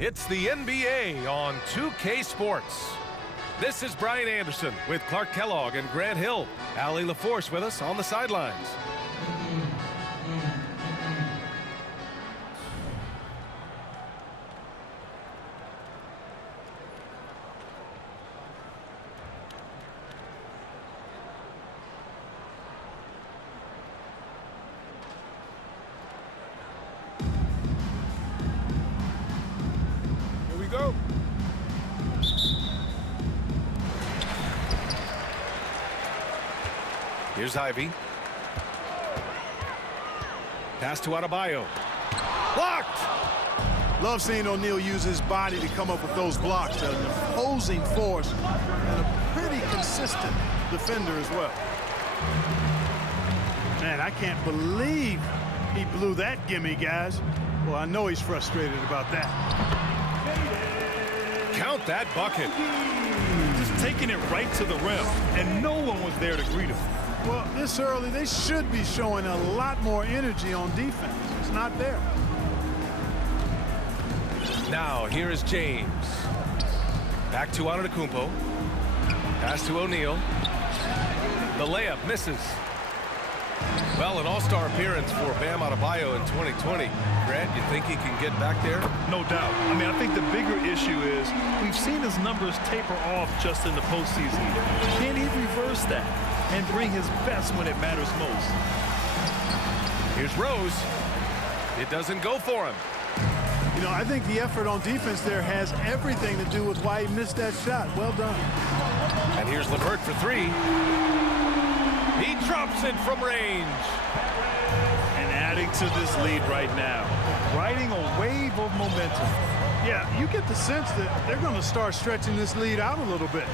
It's the NBA on 2K Sports. This is Brian Anderson with Clark Kellogg and Grant Hill. Allie LaForce with us on the sidelines. Go. Here's Ivy. Pass to Adebayo. Blocked! Love seeing O'Neal use his body to come up with those blocks. An opposing force and a pretty consistent defender as well. Man, I can't believe he blew that gimme, guys. Well, I know he's frustrated about that. Count that bucket. Just taking it right to the rim, and no one was there to greet him. Well, this early, they should be showing a lot more energy on defense. It's not there. Now, here is James. Back to Antetokounmpo. Pass to O'Neal. The layup misses. Well, an all-star appearance for Bam Adebayo in 2020. Grant, you think he can get back there? No doubt. I mean, I think the bigger issue is we've seen his numbers taper off just in the postseason. Can he reverse that and bring his best when it matters most? Here's Rose. It doesn't go for him. You know, I think the effort on defense there has everything to do with why he missed that shot. Well done. And here's LeVert for three. He drops it from range. And adding to this lead right now, riding a wave of momentum. Yeah, you get the sense that they're going to start stretching this lead out a little bit.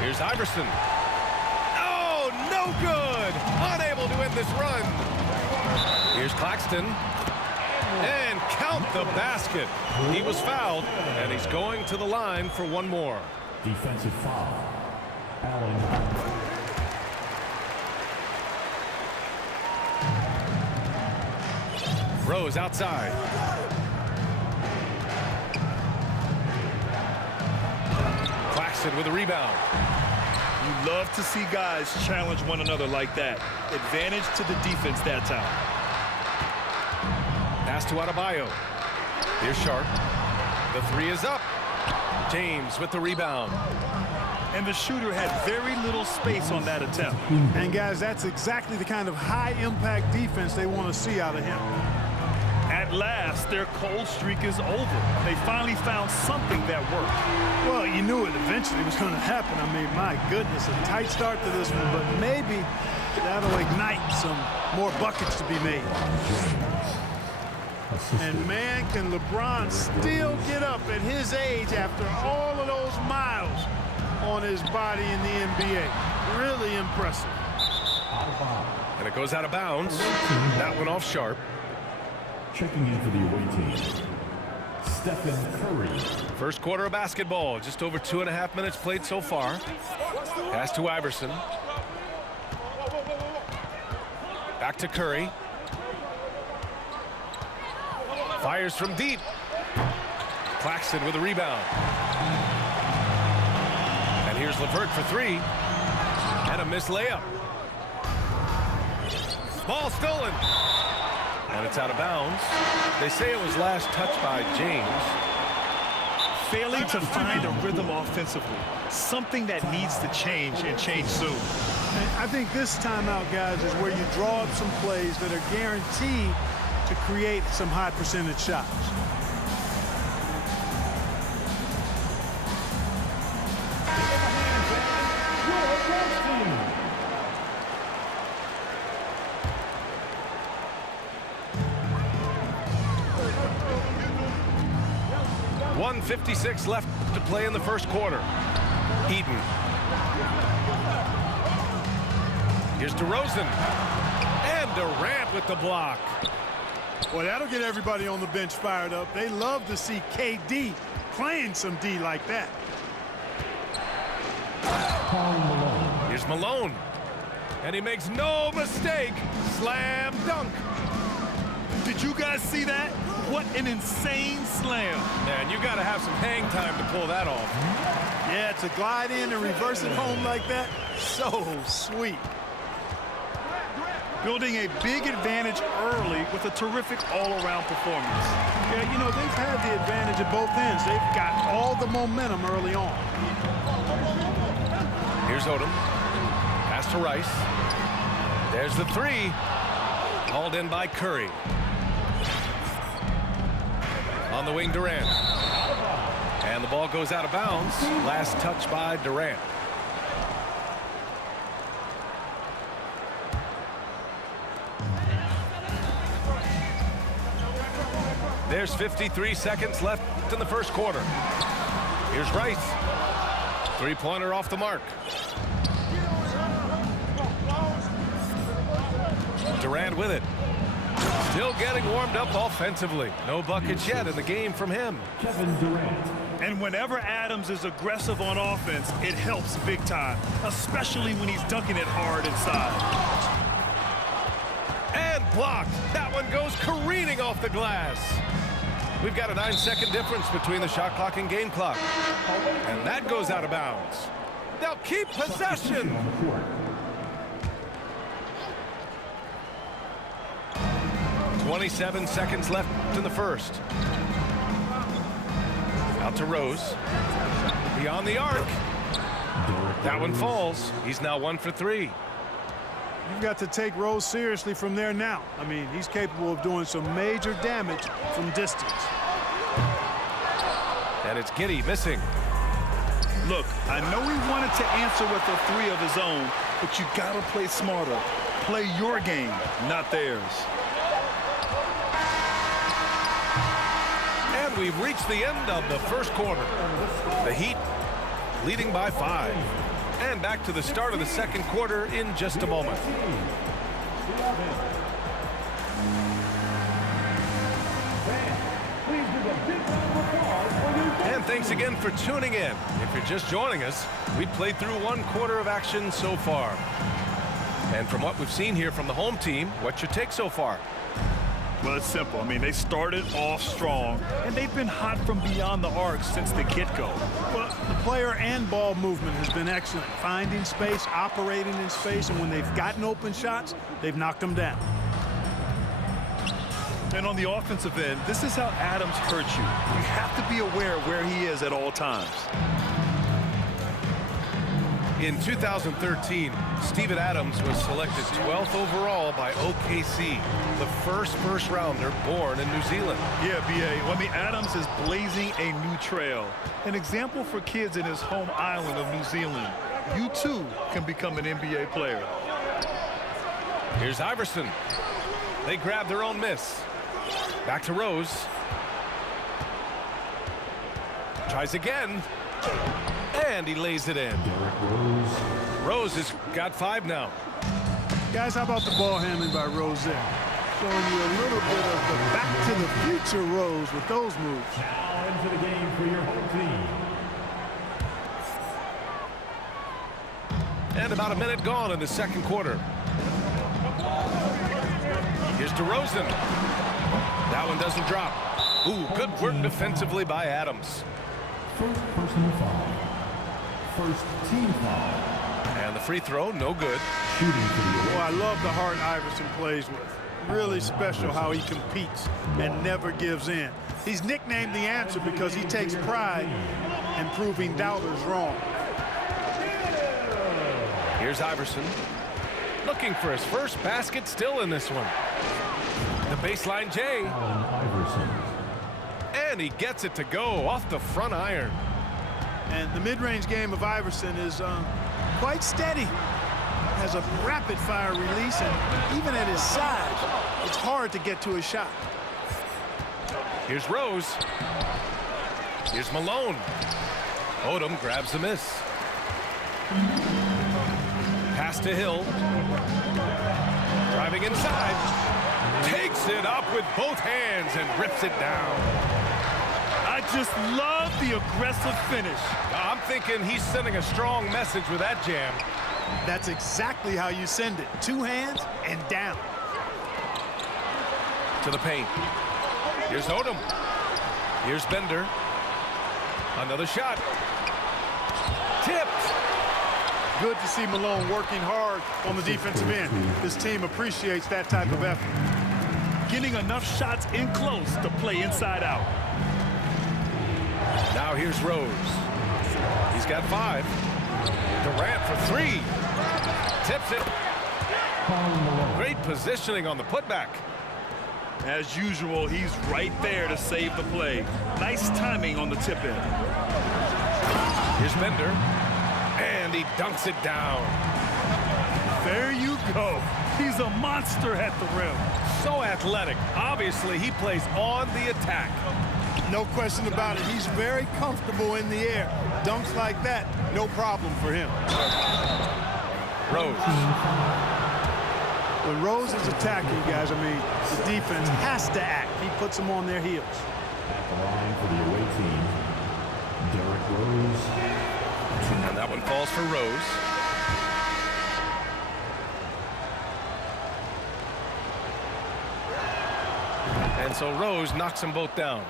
Here's Iverson. Oh, no good. Unable to end this run. Here's Claxton. And count the basket. He was fouled, and he's going to the line for one more. Defensive foul. Allen. Rose outside. Claxton with a rebound. You love to see guys challenge one another like that. Advantage to the defense that time. Pass to Adebayo. Here's Sharpe. The three is up. James with the rebound. And the shooter had very little space on that attempt. And guys, that's exactly the kind of high-impact defense they want to see out of him. At last, their cold streak is over. They finally found something that worked. Well, you knew it eventually was going to happen. I mean, my goodness, a tight start to this one, but maybe that'll ignite some more buckets to be made. And man, can LeBron still get up at his age after all of those miles on his body in the NBA. Really impressive. And it goes out of bounds. That went off Sharpe. Checking in for the away team, Stephen Curry. First quarter of basketball. Just over 2.5 minutes played so far. Pass to Iverson. Back to Curry. Fires from deep. Claxton with a rebound. And here's LeVert for three. And a missed layup. Ball stolen. And it's out of bounds. They say it was last touched by James. Failing to find a rhythm offensively. Something that needs to change and change soon. And I think this timeout, guys, is where you draw up some plays that are guaranteed to create some high percentage shots. .156 left to play in the first quarter. Eden. Here's DeRozan. And Durant with the block. Well, that'll get everybody on the bench fired up. They love to see KD playing some D like that. Here's Malone. And he makes no mistake. Slam dunk. Did you guys see that? What an insane slam. Man, you got to have some hang time to pull that off. Yeah, to glide in and reverse it home like that, so sweet. Building a big advantage early with a terrific all-around performance. Yeah, you know, they've had the advantage at both ends. They've got all the momentum early on. Here's Odom. Pass to Rice. There's the three. Hauled in by Curry. On the wing, Durant. And the ball goes out of bounds. Last touch by Durant. There's 53 seconds left in the first quarter. Here's Rice. Three-pointer off the mark. Durant with it. Still getting warmed up offensively. No buckets yet in the game from him. Kevin Durant. And whenever Adams is aggressive on offense, it helps big time, especially when he's dunking it hard inside. And blocked. That one goes careening off the glass. We've got a 9-second difference between the shot clock and game clock. And that goes out of bounds. They'll keep possession. 27 seconds left in the first. Out to Rose. Beyond the arc. That one falls. He's now 1 for 3. You've got to take Rose seriously from there now. I mean, he's capable of doing some major damage from distance. And it's Giddey missing. Look, I know he wanted to answer with a three of his own, but you gotta play smarter. Play your game, not theirs. And we've reached the end of the first quarter. The Heat leading by 5. And back to the start of the second quarter in just a moment. And thanks again for tuning in. If you're just joining us, we've played through 1 quarter of action so far. And from what we've seen here from the home team, what's your take so far? Well, it's simple. I mean, they started off strong, and they've been hot from beyond the arc since the get-go. Well, the player and ball movement has been excellent. Finding space, operating in space, and when they've gotten open shots, they've knocked them down. And on the offensive end, this is how Adams hurts you. You have to be aware of where he is at all times. In 2013, Steven Adams was selected 12th overall by OKC, the first rounder born in New Zealand. Yeah, B.A. Well, I mean, Adams is blazing a new trail. An example for kids in his home island of New Zealand. You, too, can become an NBA player. Here's Iverson. They grab their own miss. Back to Rose. Tries again. And he lays it in. Rose has got 5 now. Guys, how about the ball handling by Rose there? Showing you a little bit of the back-to-the-future Rose with those moves. Now into the game for your home team. And about a minute gone in the second quarter. Here's DeRozan. That one doesn't drop. Ooh, good work defensively by Adams. First personal foul. First team foul. And the free throw, no good. Shooting for the Oh, I love the heart Iverson plays with. Really special how he competes and never gives in. He's nicknamed the answer because he takes pride in proving doubters wrong. Here's Iverson. Looking for his first basket still in this one. The baseline J. Iverson. And he gets it to go off the front iron. And the mid-range game of Iverson is quite steady. Has a rapid-fire release, and even at his size, it's hard to get to his shot. Here's Rose. Here's Malone. Odom grabs the miss. Pass to Hill. Driving inside. Takes it up with both hands and rips it down. I just love the aggressive finish. I'm thinking he's sending a strong message with that jam. That's exactly how you send it. 2 hands and down. To the paint. Here's Odom. Here's Bender. Another shot. Tipped. Good to see Malone working hard on the defensive end. His team appreciates that type of effort. Getting enough shots in close to play inside out. Now here's Rose. He's got 5. Durant for 3. Tips it. Great positioning on the putback. As usual, he's right there to save the play. Nice timing on the tip in. Here's Bender. And he dunks it down. There you go. He's a monster at the rim. So athletic. Obviously, he plays on the attack. No question about it. He's very comfortable in the air. Dunks like that, no problem for him. Rose. When Rose is attacking, guys, I mean, the defense has to act. He puts them on their heels. At the line for the away team, Derrick Rose. And that one falls for Rose. And so Rose knocks them both down.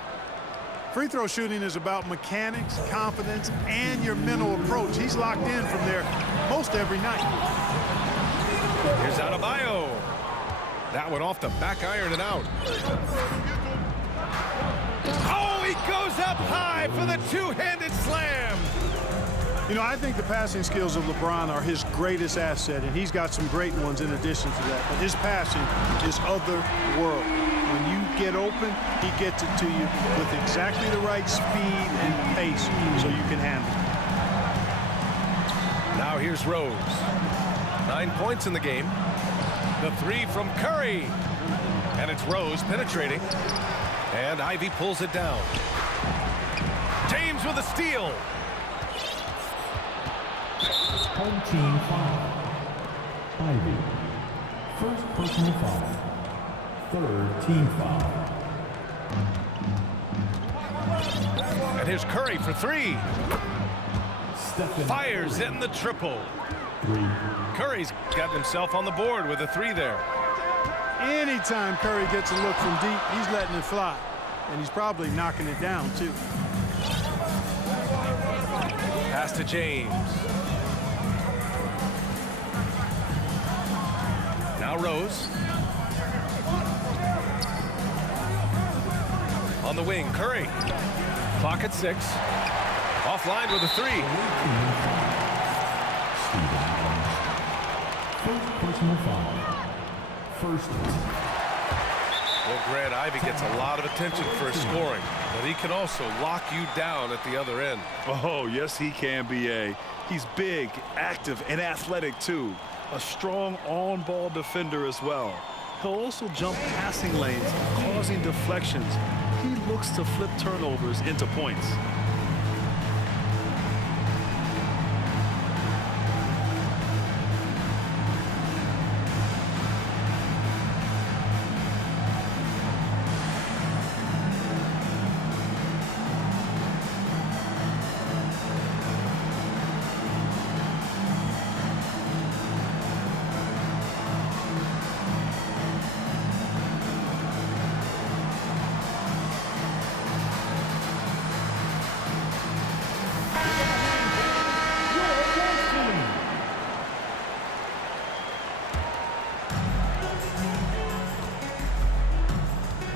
Free throw shooting is about mechanics, confidence, and your mental approach. He's locked in from there most every night. Here's Adebayo. That one off the back iron and out. Oh, he goes up high for the two-handed slam. You know, I think the passing skills of LeBron are his greatest asset, and he's got some great ones in addition to that. But his passing is otherworldly. When you get open, he gets it to you with exactly the right speed and pace so you can handle it. Now here's Rose. 9 points in the game. The 3 from Curry. And it's Rose penetrating. And Ivy pulls it down. James with a steal. Home team foul. Ivy. First personal foul. Third team foul. And here's Curry for 3. Stephen Fires Curry. in the triple. 3. Curry's got himself on the board with a 3 there. Anytime Curry gets a look from deep, he's letting it fly. And he's probably knocking it down, too. Pass to James. Now Rose. On the wing, Curry. Clock at 6. Offline with a 3. First personal foul. First. Well, Grant, Ivy gets a lot of attention for his scoring, but he can also lock you down at the other end. Oh, yes, he can, B.A. He's big, active, and athletic, too. A strong on-ball defender as well. He'll also jump passing lanes, causing deflections. He looks to flip turnovers into points.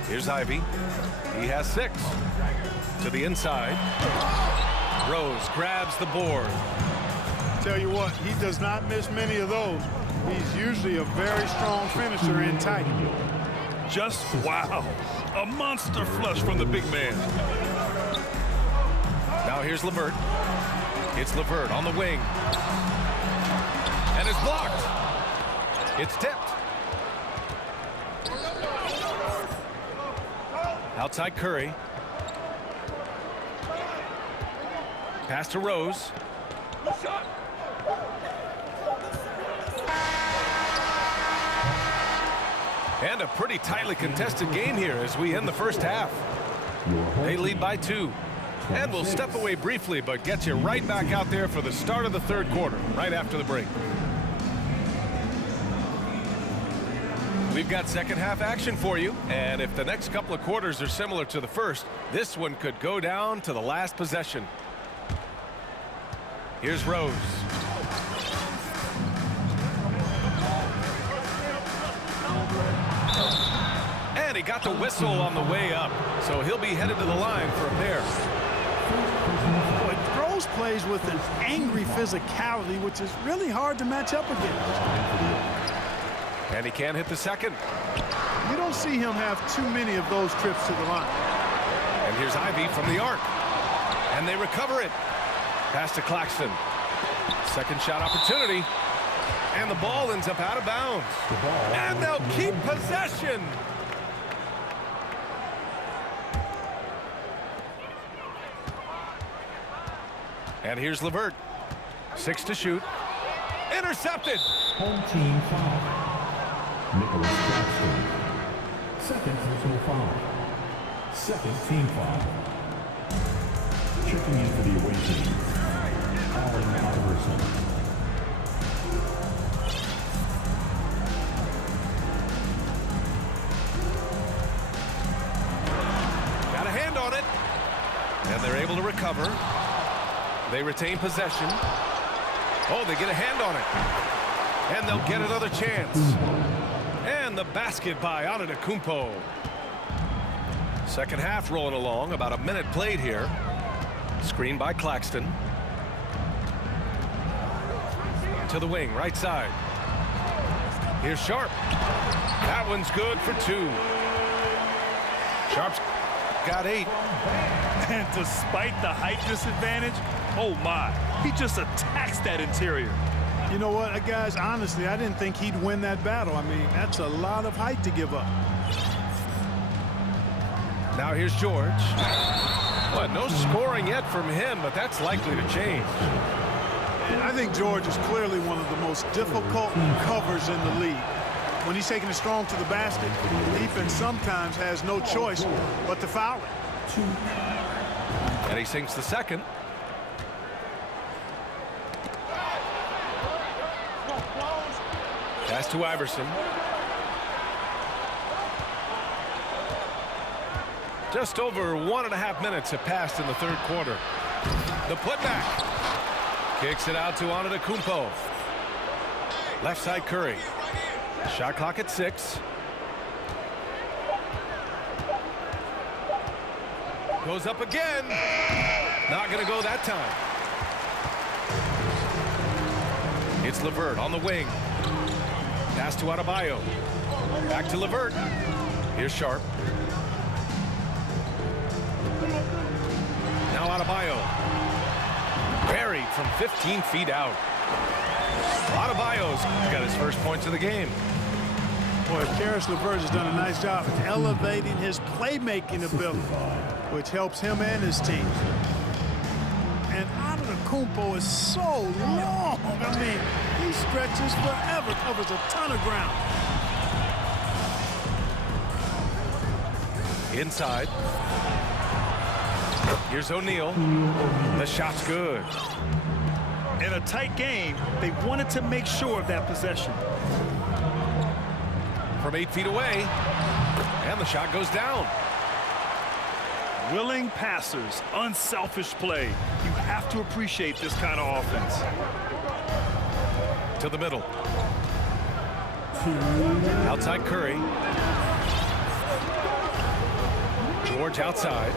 Here's Ivy. He has 6. To the inside. Rose grabs the board. Tell you what, he does not miss many of those. He's usually a very strong finisher in tight. Just wow. A monster flush from the big man. Now here's LeVert. It's LeVert on the wing. And it's blocked. It's tipped. Outside Curry. Pass to Rose. And a pretty tightly contested game here as we end the first half. They lead by 2. And we'll step away briefly, but get you right back out there for the start of the third quarter, right after the break. We've got second half action for you, and if the next couple of quarters are similar to the first, this one could go down to the last possession. Here's Rose. And he got the whistle on the way up, so he'll be headed to the line for a pair. Boy, Rose plays with an angry physicality, which is really hard to match up against. And he can't hit the second. You don't see him have too many of those trips to the line. And here's Ivy from the arc. And they recover it. Pass to Claxton. Second shot opportunity. And the ball ends up out of bounds. And they'll keep possession. And here's LeVert. 6 to shoot. Intercepted. Home team foul. Nicholas Claxton. Second personal foul. Second team foul. Checking in for the away team. Allen Iverson. Got a hand on it. And they're able to recover. They retain possession. Oh, they get a hand on it. And they'll get another chance. And the basket by Antetokounmpo. Second half rolling along. About a minute played here. Screen by Claxton. To the wing, right side. Here's Sharpe. That one's good for 2. Sharpe's got 8. And despite the height disadvantage, oh my, he just attacks that interior. You know what, guys, honestly, I didn't think he'd win that battle. I mean, that's a lot of height to give up. Now here's George. Well, no scoring yet from him, but that's likely to change. And I think George is clearly one of the most difficult covers in the league. When he's taking it strong to the basket, the defense sometimes has no choice but to foul it. And he sinks the second. Pass to Iverson. Just over 1.5 minutes have passed in the third quarter. The putback. Kicks it out to Antetokounmpo. Left side Curry. Shot clock at 6. Goes up again. Not going to go that time. It's LeVert on the wing. Pass to Adebayo. Back to LeVert. Here's Sharpe. Now Adebayo. Buried from 15 feet out. Adebayo's got his first points of the game. Boy, Karis LeVert has done a nice job of elevating his playmaking ability, which helps him and his team. And Antetokounmpo is so long. I mean, he stretches forever, covers a ton of ground. Inside. Here's O'Neal. The shot's good. In a tight game, they wanted to make sure of that possession. From 8 feet away. And the shot goes down. Willing passers, unselfish play. You have to appreciate this kind of offense. To the middle. Outside Curry. George outside.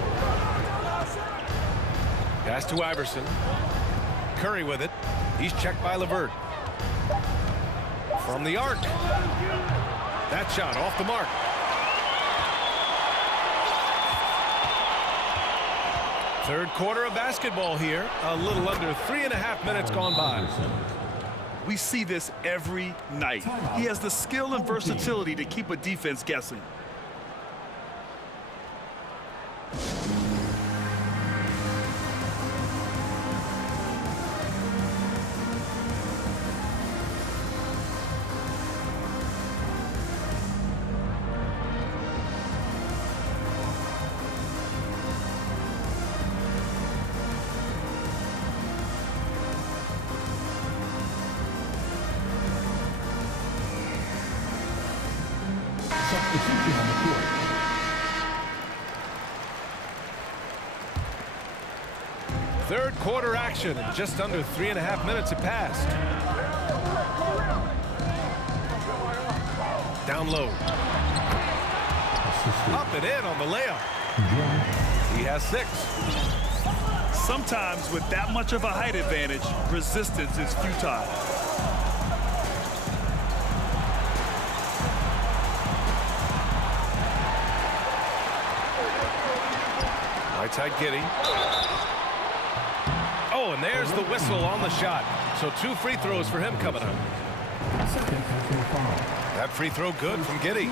Pass to Iverson. Curry with it. He's checked by LeVert. From the arc. That shot off the mark. Third quarter of basketball here. A little under 3.5 minutes gone by. We see this every night. He has the skill and versatility to keep a defense guessing. Substitution on the court. Third quarter action, and just under 3.5 minutes have passed. Down low. Up and in on the layup. He has 6. Sometimes with that much of a height advantage, resistance is futile. Right side Giddey. Oh, and there's the whistle on the shot. So 2 free throws for him coming up. That free throw good from Giddey.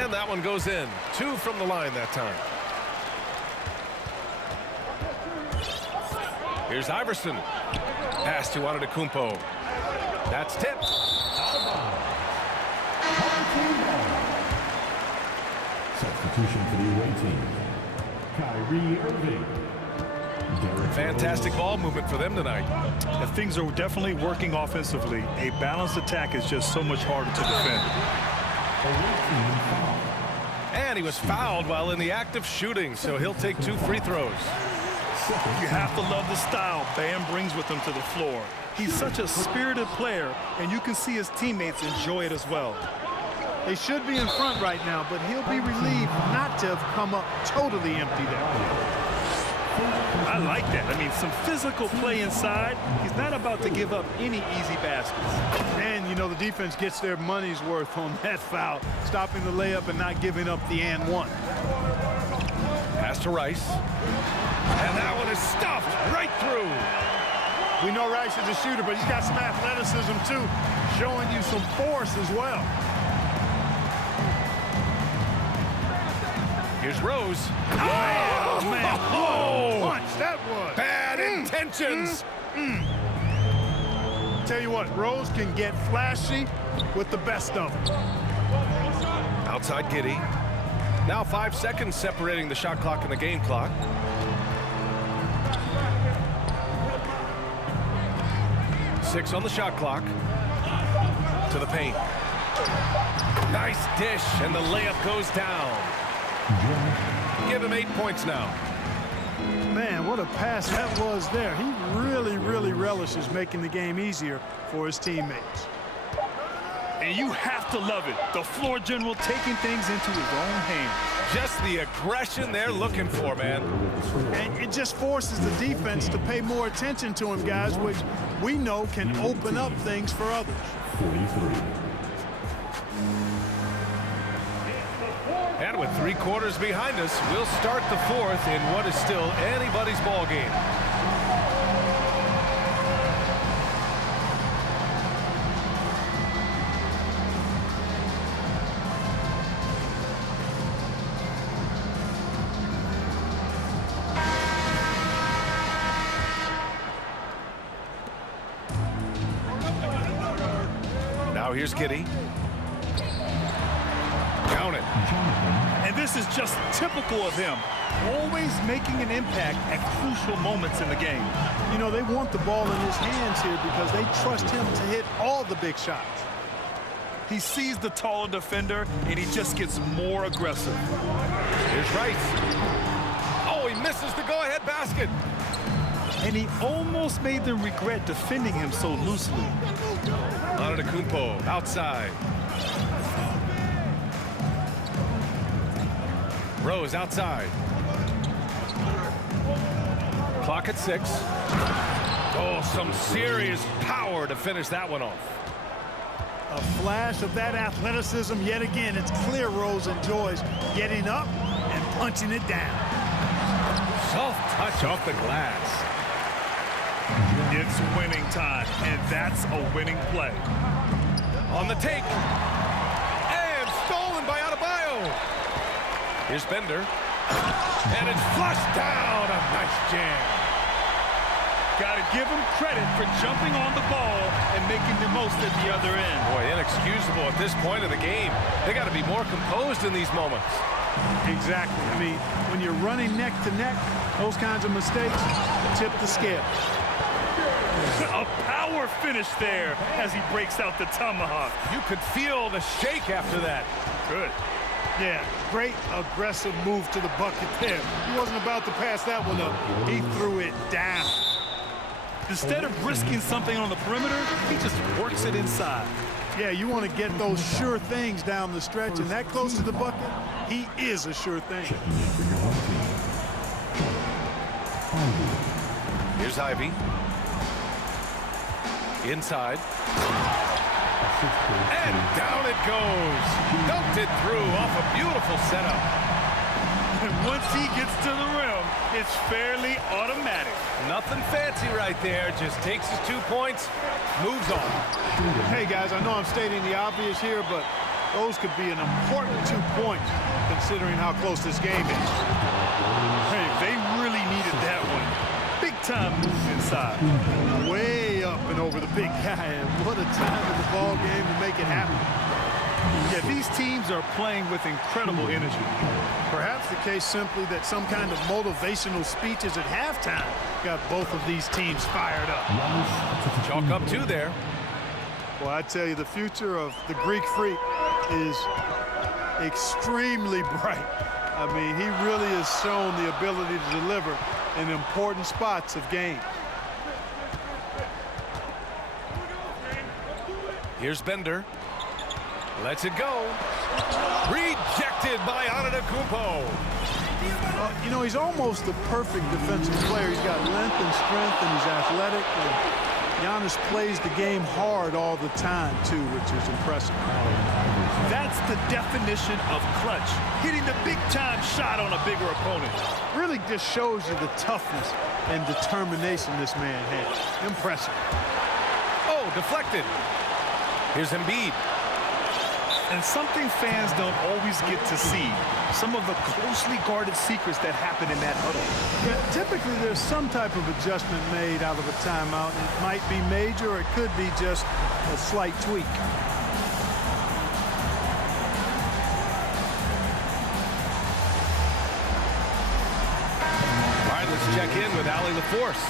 And that one goes in. 2 from the line that time. Here's Iverson. Pass to Antetokounmpo. That's tipped. Substitution for the away team. Kyrie Irving. Fantastic ball movement for them tonight. And things are definitely working offensively. A balanced attack is just so much harder to defend. And he was fouled while in the act of shooting, so he'll take 2 free throws. You have to love the style Bam brings with him to the floor. He's such a spirited player, and you can see his teammates enjoy it as well. They should be in front right now, but he'll be relieved not to have come up totally empty there. I like that. I mean, some physical play inside. He's not about to give up any easy baskets. And, you know, the defense gets their money's worth on that foul, stopping the layup and not giving up the and one. Pass to Rice. And that one is stuffed right through. We know Rice is a shooter, but he's got some athleticism, too, showing you some force as well. Here's Rose. Oh, man. Oh, Punch, that was. bad intentions. Tell you what, Rose can get flashy with the best of them. Outside Giddey. Now 5 seconds separating the shot clock and the game clock. Six on the shot clock. To the paint. Nice dish, and the layup goes down. Give him 8 points now. Man, what a pass that was there. He really, really relishes making the game easier for his teammates. And you have to love it. The floor general taking things into his own hands. Just the aggression they're looking for, man. And it just forces the defense to pay more attention to him, guys, which we know can open up things for others. 43. And with 3 quarters behind us, we'll start the 4th in what is still anybody's ball game. Now here's Giddey. Count it. And this is just typical of him. Always making an impact at crucial moments in the game. You know, they want the ball in his hands here because they trust him to hit all the big shots. He sees the taller defender, and he just gets more aggressive. Here's Rice. Oh, he misses the go-ahead basket. And he almost made them regret defending him so loosely. Antetokounmpo outside. Rose outside. Clock at 6. Oh, some serious power to finish that one off. A flash of that athleticism yet again. It's clear Rose enjoys getting up and punching it down. Soft touch off the glass. It's winning time, and that's a winning play. On the take. And stolen by Adebayo. Here's Bender. And it's flushed down. A nice jam. Got to give him credit for jumping on the ball and making the most at the other end. Boy, inexcusable at this point of the game. They got to be more composed in these moments. Exactly. I mean, when you're running neck to neck, those kinds of mistakes tip the scale. A power finish there as he breaks out the tomahawk. You could feel the shake after that. Good. Yeah, great aggressive move to the bucket there. He wasn't about to pass that one up. He threw it down. Instead of risking something on the perimeter, he just works it inside. Yeah, you want to get those sure things down the stretch, and that close to the bucket, he is a sure thing. Checking in for your home team. Here's Ivy. Inside. And down it goes. Dunked it through off a beautiful setup. And once he gets to the rim, it's fairly automatic. Nothing fancy right there. Just takes his 2 points, moves on. Hey, guys, I know I'm stating the obvious here, but those could be an important 2 points considering how close this game is. Hey, they really needed that one. Big time move inside. Way up and over the big guy, and what a time in the ball game to make it happen. Yeah, these teams are playing with incredible energy. Perhaps the case simply that some kind of motivational speeches at halftime got both of these teams fired up. Chalk up 2 there. Well, I tell you, the future of the Greek Freak is extremely bright. I mean, he really has shown the ability to deliver in important spots of games. Here's Bender. Lets it go. Rejected by Antetokounmpo. You know, he's almost the perfect defensive player. He's got length and strength, and he's athletic. And Giannis plays the game hard all the time, too, which is impressive. That's the definition of clutch. Hitting the big-time shot on a bigger opponent. Really just shows you the toughness and determination this man has. Impressive. Oh, deflected. Here's Embiid. And something fans don't always get to see, some of the closely guarded secrets that happen in that huddle. Yeah, typically there's some type of adjustment made out of a timeout. It might be major, or it could be just a slight tweak. All right, let's check in with Allie LaForce.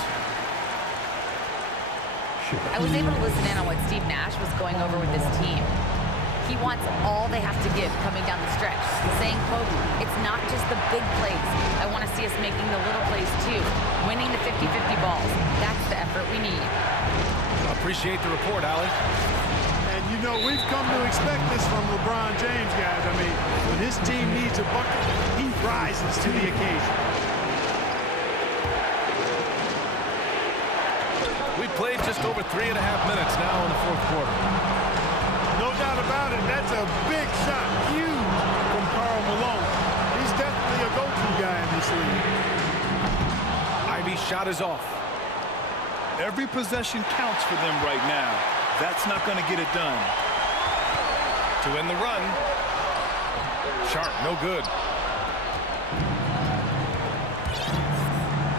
I was able to listen in on what Steve Nash was going over with his team. He wants all they have to give coming down the stretch, saying, quote, it's not just the big plays. I want to see us making the little plays too, winning the 50-50 balls. That's the effort we need. Appreciate the report, Allie. And you know, we've come to expect this from LeBron James, guys. I mean, when his team needs a bucket, he rises to the occasion. We played just over 3.5 minutes now in the fourth quarter. No doubt about it. That's a big shot. Huge from Karl Malone. He's definitely a go-to guy in this league. Ivy's shot is off. Every possession counts for them right now. That's not going to get it done. To end the run. Sharpe, no good.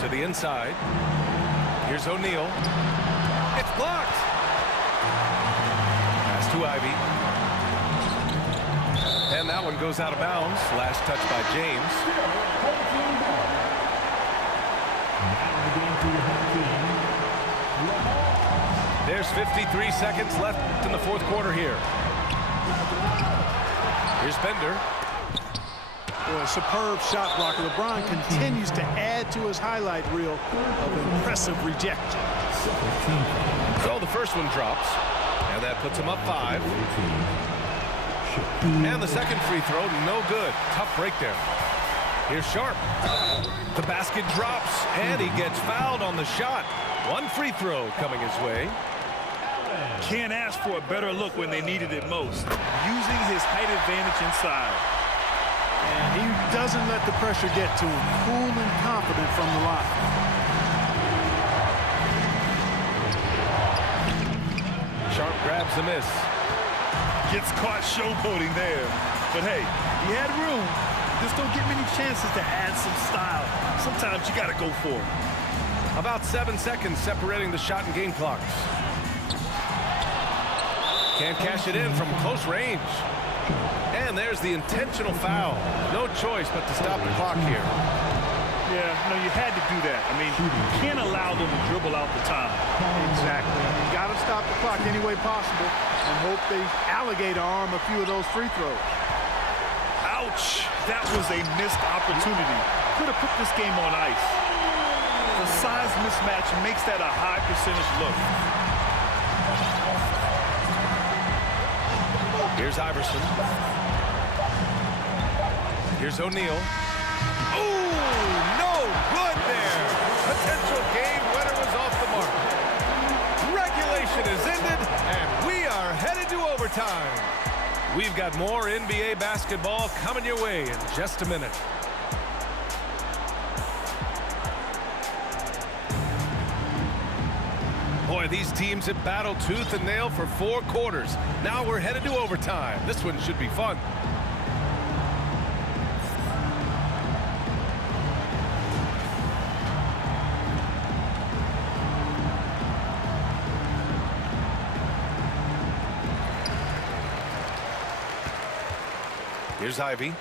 To the inside. Here's O'Neal. It's blocked. Pass to Ivy. And that one goes out of bounds. Last touch by James. There's 53 seconds left in the fourth quarter here. Here's Bender. Boy, superb shot blocker. LeBron continues to add to his highlight reel of impressive rejection. So the first one drops, and that puts him up 5. And the second free throw, no good. Tough break there. Here's Sharpe. The basket drops, and he gets fouled on the shot. One free throw coming his way. Can't ask for a better look when they needed it most. Using his height advantage inside. And he doesn't let the pressure get to him. Cool and confident from the line. Sharpe grabs the miss. Gets caught showboating there. But hey, he had room. Just don't get many chances to add some style. Sometimes you got to go for it. About 7 seconds separating the shot and game clocks. Can't cash it in from close range. And there's the intentional foul. No choice but to stop the clock here. Yeah, no, you had to do that. I mean, you can't allow them to dribble out the time. Exactly. You got to stop the clock any way possible and hope they alligator arm a few of those free throws. Ouch! That was a missed opportunity. Could have put this game on ice. The size mismatch makes that a high percentage look. Here's Iverson. Here's O'Neal. Ooh, no good there. Potential game winner was off the mark. Regulation is ended, and we are headed to overtime. We've got more NBA basketball coming your way in just a minute. Boy, these teams have battled tooth and nail for 4 quarters. Now we're headed to overtime. This one should be fun. Here's Ivy.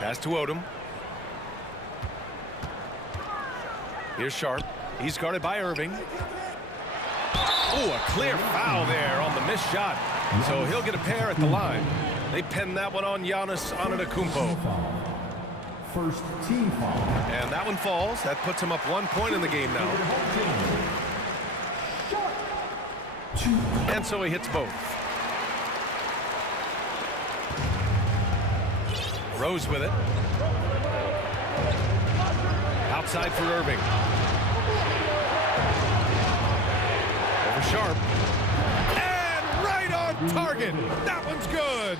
Pass to Odom. Here's Sharpe. He's guarded by Irving. Oh, a clear foul there on the missed shot. So he'll get a pair at the line. They pin that one on Giannis Antetokounmpo. First team foul. And that one falls. That puts him up 1 point in the game now. And so he hits both. Rose with it. Outside for Irving. Over Sharpe. And right on target. That one's good.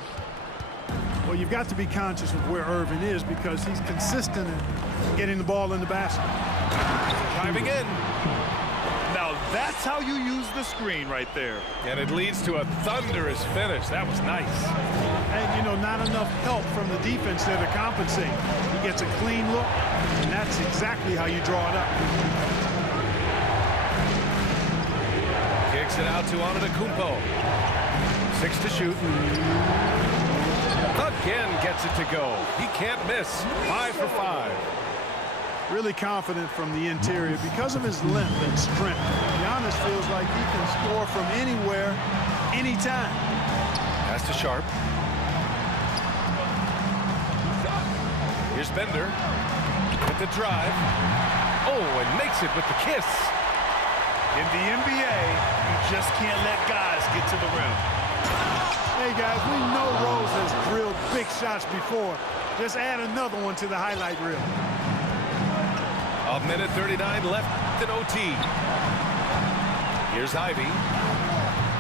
Well, you've got to be conscious of where Irving is because he's consistent in getting the ball in the basket. Driving in. Now, that's how you use the screen right there. And it leads to a thunderous finish. That was nice. And, you know, not enough help from the defense there to compensate. He gets a clean look, and that's exactly how you draw it up. Kicks it out to Antetokounmpo. 6 to shoot. Again gets it to go. He can't miss. 5 for 5. Really confident from the interior because of his length and strength. Giannis feels like he can score from anywhere, anytime. Pass to Sharpe. Here's Bender with the drive. Oh, and makes it with the kiss. In the NBA, you just can't let guys get to the rim. Hey, guys, we know Rose has drilled big shots before. Just add another one to the highlight reel. A minute 39 left in OT. Here's Ivy.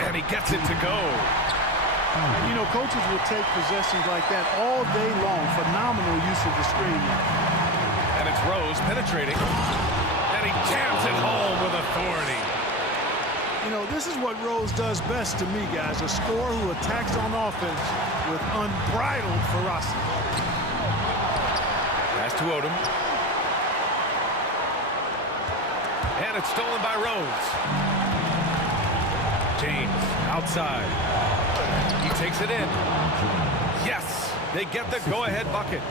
And he gets it to go. You know, coaches will take possessions like that all day long. Phenomenal use of the screen. And it's Rose penetrating. And he jams it home with authority. You know, this is what Rose does best to me, guys. A scorer who attacks on offense with unbridled ferocity. Pass to Odom. And it's stolen by Rose. James outside. He takes it in. Yes, they get the go-ahead bucket.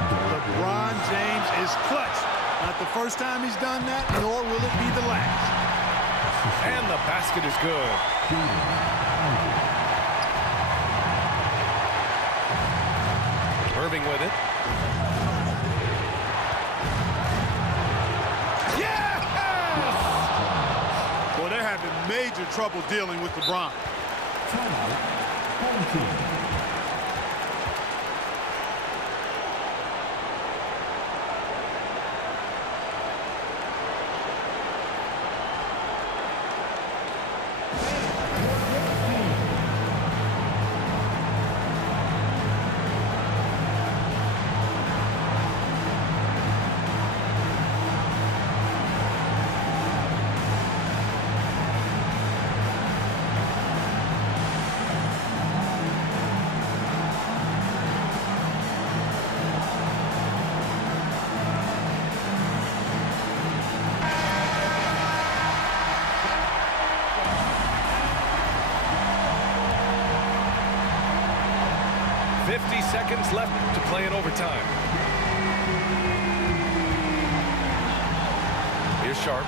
LeBron James is clutch. Not the first time he's done that, nor will it be the last. And the basket is good. Irving with it. Well, they're having major trouble dealing with LeBron. Timeout. Home team. 50 seconds left to play in overtime. Here's Sharpe.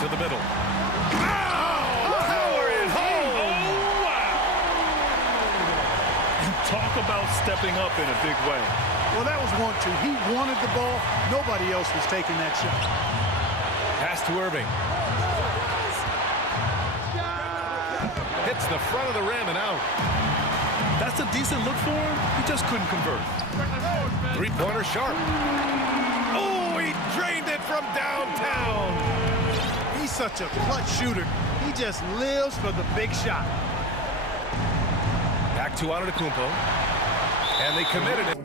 To the middle. Power it home! Oh, wow! And talk about stepping up in a big way. Well, that was 1-2. He wanted the ball. Nobody else was taking that shot. Pass to Irving. Hits the front of the rim and out. That's a decent look for him. He just couldn't convert. Three-pointer Sharpe. Oh, he drained it from downtown. He's such a clutch shooter. He just lives for the big shot. Back to Antetokounmpo. And they committed it.